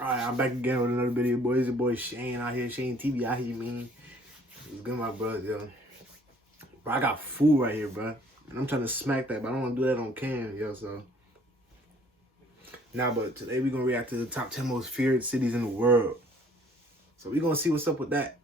Alright, I'm back again with another video, boys. Your boy Shane out here, Shane TV out here, man. What's good, my brother, yo? Bro, I got food right here, bro. And I'm trying to smack that, but I don't want to do that on cam, yo, so. But today we're going to react to the top 10 most feared cities in the world. So we're going to see what's up with that.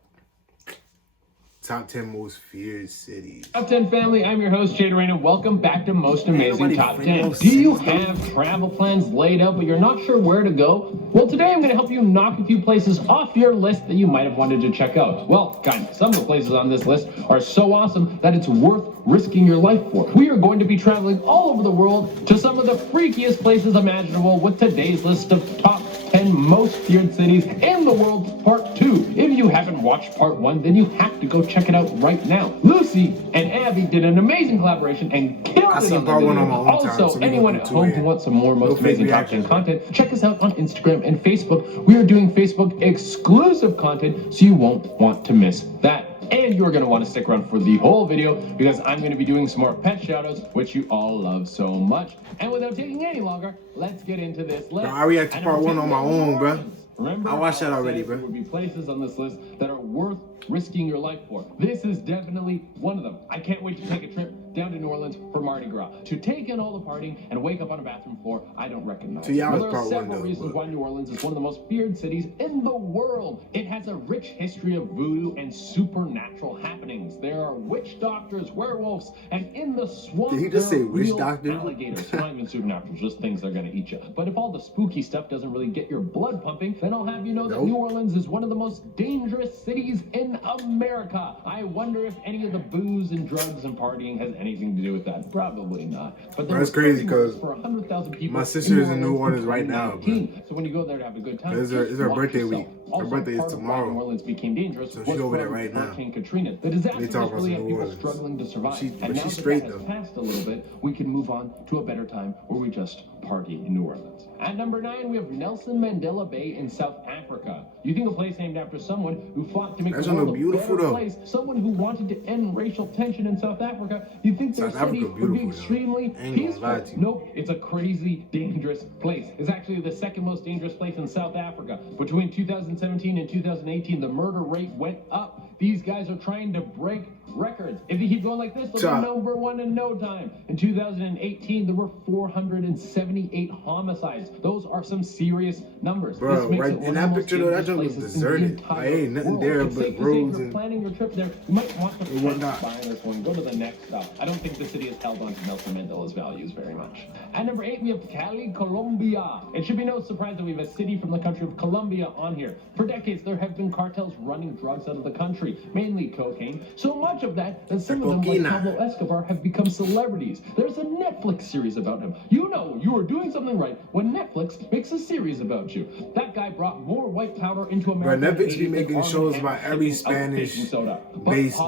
Top 10 most feared cities. Top 10 family, I'm your host, Jay Dorena. Welcome back to Most Amazing Top 10. Do you have travel plans laid out, but you're not sure where to go? Well, today I'm going to help you knock a few places off your list that you might have wanted to check out. Well, kind of. Some of the places on this list are so awesome that it's worth risking your life for. We are going to be traveling all over the world to some of the freakiest places imaginable with today's list of top 10 most feared cities in the world, part 2. If you haven't watched part 1, then you have to go check it out right now. Lucy and Abby did an amazing collaboration and killed it on the video. Also, anyone at home who wants some more Most Amazing Top 10 content, check us out on Instagram and Facebook. We are doing Facebook exclusive content, so you won't want to miss that. And you're going to want to stick around for the whole video because I'm going to be doing some more pet shoutouts, which you all love so much. And without taking any longer, let's get into this list. Bro, I reacted to part 1 on my own, bro. Remember, I watched that already, bro. There would be places on this list that are worth risking your life for. This is definitely one of them. I can't wait to take a trip down to New Orleans for Mardi Gras. To take in all the partying and wake up on a bathroom floor I don't recognize. So yeah, there are several reasons why New Orleans is one of the most feared cities in the world. It has a rich history of voodoo and supernatural happenings. There are witch doctors, werewolves, and in the swamp, did he just say witch doctor? Alligators. Not even supernatural, just things that are going to eat you. But if all the spooky stuff doesn't really get your blood pumping, then I'll have you know that New Orleans is one of the most dangerous cities in America. I wonder if any of the booze and drugs and partying has anything to do with that. Probably not. But that's crazy because for 100,000 people, my sister is in New Orleans right now. So when you go there to have a good time, it's her birthday week. Her birthday is tomorrow. New Orleans became dangerous. So she's over there right now. Hurricane Katrina. The disaster was really had people struggling to survive. But and now she's straight that though. has passed a little bit, we can move on to a better time where we just party in New Orleans. At number 9, we have Nelson Mandela Bay in South Africa. You think a place named after someone who fought to make the world a better place, someone who wanted to end racial tension in South Africa, you think their city would be extremely peaceful. Nope, it's a crazy, dangerous place. It's actually the second most dangerous place in South Africa. Between 2017 and 2018, the murder rate went up. These guys are trying to break records. If they keep going like this, they'll be number 1 in no time. In 2018, there were 478 homicides. Those are some serious numbers. Bro, right in that picture, though, that junk was deserted. Like, ain't nothing there but roads. If you're planning your trip there, you might want to buy this one. Go to the next stop. I don't think the city has held on to Nelson Mandela's values very much. At number 8, we have Cali, Colombia. It should be no surprise that we have a city from the country of Colombia on here. For decades, there have been cartels running drugs out of the country, mainly cocaine. So much of that some of them, like Pablo Escobar, have become celebrities. There's a Netflix series about him. You know you are doing something right when Netflix makes a series about you. That guy brought more white powder into America. Bro, Netflix be making shows about every Spanish-based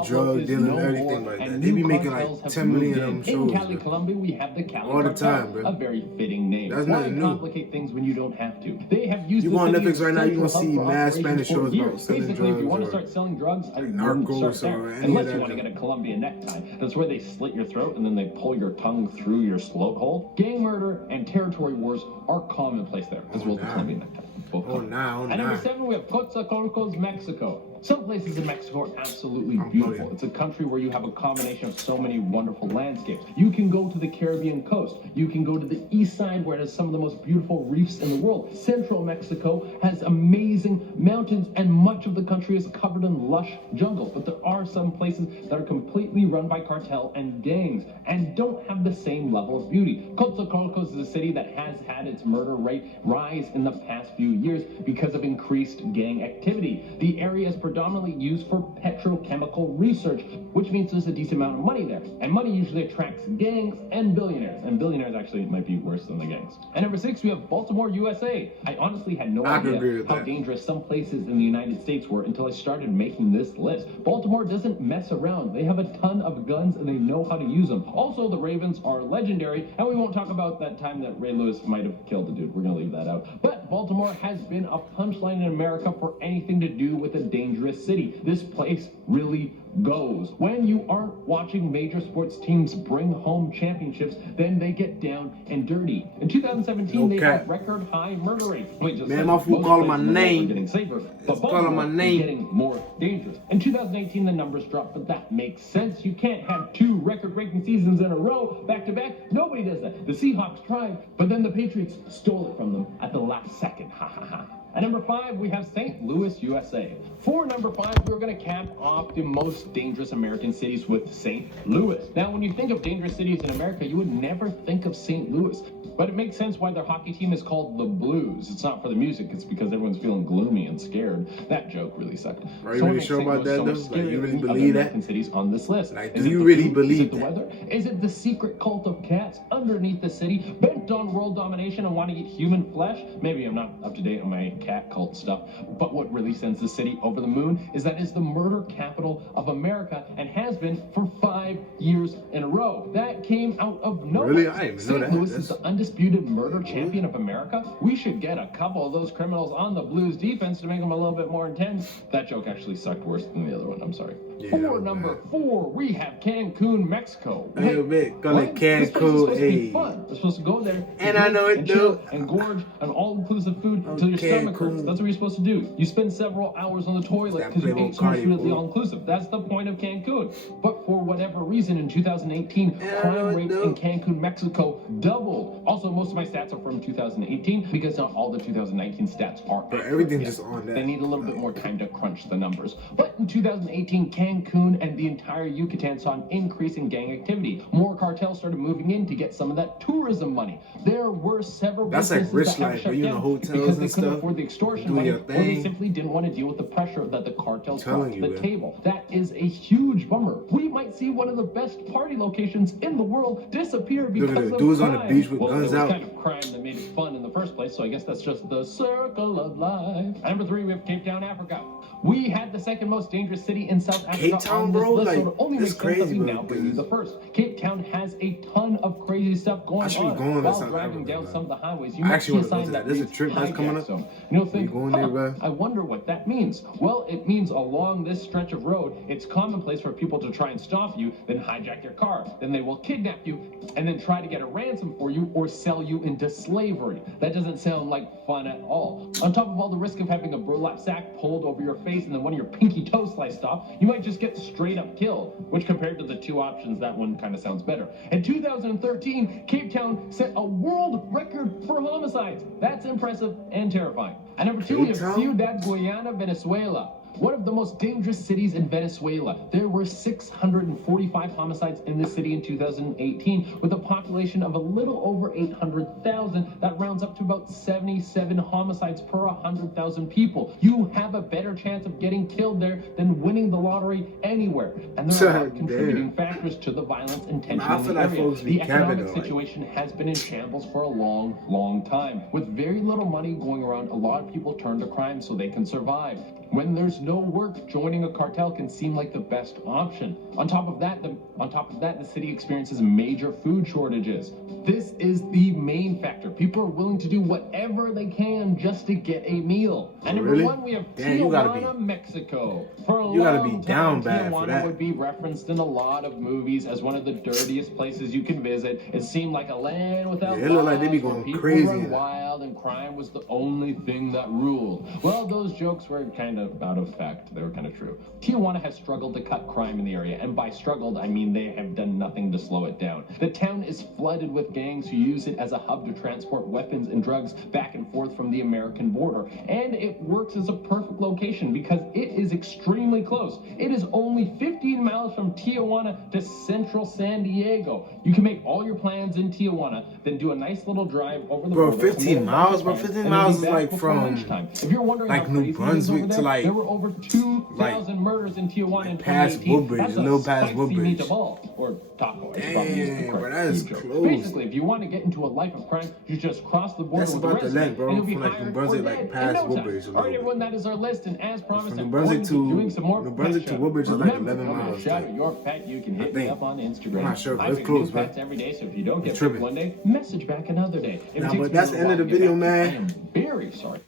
drug dealer and everything like that. They be making like 10 million of them shows. In Cali, Colombia, we have the Cali all the time, bro. A very fitting name. That's nothing new. Complicate things when you don't have to. They have used. You go on Netflix right now, you gonna see mad Spanish shows about selling drugs. Basically, if you want to start selling drugs, narcos or any unless you want to get a Colombian necktie. That's where they slit your throat and then they pull your tongue through your sloat hole. Gang murder and territory wars are commonplace there, as well as the Colombian necktie. At number 7, we have Coatzacoalcos, Mexico. Some places in Mexico are absolutely beautiful. It's a country where you have a combination of so many wonderful landscapes. You can go to the Caribbean coast. You can go to the east side where it has some of the most beautiful reefs in the world. Central Mexico has amazing mountains and much of the country is covered in lush jungle. But there are some places that are completely run by cartel and gangs and don't have the same level of beauty. Coatzacoalcos is a city that has had its murder rate rise in the past few years because of increased gang activity. The area is predominantly used for petrochemical research, which means there's a decent amount of money there. And money usually attracts gangs and billionaires. And billionaires actually might be worse than the gangs. At number 6, we have Baltimore, USA. I honestly had no idea how dangerous some places in the United States were until I started making this list. Baltimore doesn't mess around. They have a ton of guns and they know how to use them. Also, the Ravens are legendary, and we won't talk about that time that Ray Lewis might have killed the dude. We're going to leave that out. But Baltimore has been a punchline in America for anything to do with a dangerous dangerous city this place really goes. When you aren't watching major sports teams bring home championships, then they get down and dirty. In 2017, they had record high murder rates. Man, my fool calling my name. Getting safer, It's calling my name. getting more dangerous. In 2018, the numbers dropped, but that makes sense. You can't have 2 record-breaking seasons in a row, back-to-back. Nobody does that. The Seahawks tried, but then the Patriots stole it from them at the last second. Ha ha ha. At number 5, we have St. Louis, USA. For number 5, we're going to cap off the most dangerous American cities with St. Louis. Now, when you think of dangerous cities in America, you would never think of St. Louis. But it makes sense why their hockey team is called the Blues. It's not for the music, it's because everyone's feeling gloomy and scared. That joke really sucked. Are you really sure about that, though? Like, you really believe that? Cities on this list. Like, do you really believe Is it the weather? Is it the secret cult of cats underneath the city, bent on world domination and want to eat human flesh? Maybe I'm not up to date on my cat cult stuff, but what really sends the city over the moon is that it's the murder capital of America and has been for 5 years in a row. That came out of nowhere. Really? I didn't even know that. St. Louis is the undisputed murder champion of America. We should get a couple of those criminals on the Blues defense to make them a little bit more intense. That joke actually sucked worse than the other one. I'm sorry. Yeah, For number 4, we have Cancun, Mexico. A little bit. Call it Cancun. Hey. We're supposed to go there and I know it, chill and gorge on all-inclusive food until your stomach hurts. That's what you're supposed to do. You spend several hours on the toilet because you ate so much food at the all-inclusive. That's the point of Cancun. But for whatever reason, in 2018, crime rate in Cancun, Mexico doubled. Also, most of my stats are from 2018 because not all the 2019 stats are accurate. Everything's just on that. They need a little bit more time to crunch the numbers. But in 2018, Cancun and the entire Yucatan saw an increase in gang activity. More cartels started moving in to get some of that tourism money. There were several That's like businesses rich that life, shut you know, down hotels because and they couldn't stuff. afford the extortion Doing money, your or they thing. simply didn't want to deal with the pressure that the cartels brought to the man. table. That is a huge bummer. We might see one of the best party locations in the world disappear because Look at of the dudes crime. on the beach with guns it was out. kind of crime that made it fun in the first place, so I guess that's just the circle of life. At number 3, we have Cape Town, Africa. We had the second most dangerous city in South Africa Cape Town, on this bro? list, Like, so it only it's makes sense that crazy, we bro, now bring you because- the first. Cape Town has a ton of crazy stuff going should be on. going to While South driving Africa, down man. some of the highways, you I might actually see a wanna go sign to that that. There's a reads trip that's coming hijack up. zone. You'll think, going there, bro? I wonder what that means. Well, it means along this stretch of road, it's commonplace for people to try and stop you, then hijack your car. Then they will kidnap you, and then try to get a ransom for you or sell you into slavery. That doesn't sound like fun at all. On top of all the risk of having a burlap sack pulled over your face and then one of your pinky toes sliced off, you might just get straight up killed, which compared to the 2 options, that one kind of sounds better. In 2013, Cape Town set a world record for homicides. That's impressive and terrifying. At number 2, we have Ciudad Guayana, Venezuela. One of the most dangerous cities in Venezuela. There were 645 homicides in this city in 2018, with a population of a little over 800,000. That rounds up to about 77 homicides per 100,000 people. You have a better chance of getting killed there than winning the lottery anywhere. And there are contributing factors to the violence and tension in the area. The economic situation has been in shambles for a long, long time. With very little money going around, a lot of people turn to crime so they can survive. When there's no work, joining a cartel can seem like the best option. On top of that, the city experiences major food shortages. This is the main factor. People are willing to do whatever they can just to get a meal. And number 1, we have Tijuana, Mexico. For a long time, Tijuana would be referenced in a lot of movies as one of the dirtiest places you can visit. It seemed like a land without laws, like they be going people crazy. run wild and crime was the only thing that ruled. Well, those jokes were kind of out of fact. They were kind of true. Tijuana has struggled to cut crime in the area, and by struggled, I mean they have done nothing to slow it down. The town is flooded with gangs who use it as a hub to transport weapons and drugs back and forth from the American border, and it works as a perfect location because it is extremely close. It is only 15 miles from Tijuana to central San Diego. You can make all your plans in Tijuana, then do a nice little drive over the border. 15 miles, bro. 15 miles is like from lunchtime. If you're wondering like how New crazy it is Brunswick over to there, there were over 2,000 murders in Tijuana in 2018. past Woodbridge, That's a little past Woodbridge. meatball, or taco. I should probably use the Damn, correct bro, that is food joke. close. Basically, if you want to get into a life of crime, you just cross the border That's with a about the resume, length, bro, and you'll be from, like, New hired Brunswick, or like, dead in past no time. Woodbridge a All little right, bit. everyone, that is our list, and as promised, From I'm New Brunswick going to be to- doing some more New Brunswick pet to show. Woodbridge is like Remember, 11 if you want to miles, shout like, at your pet, you can hit me think. up on Instagram. I'm not sure, but I it's pick close, new bro. pets every day, so if you don't get tripping. picked one day, message back another day. If it Nah, takes but me that's a the little end of while the to get video, back to you, man. I am very sorry.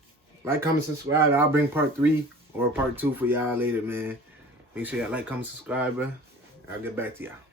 Like, comment, subscribe. I'll bring part 3 or part 2 for y'all later, man. Make sure y'all like, comment, subscribe, bro. I'll get back to y'all.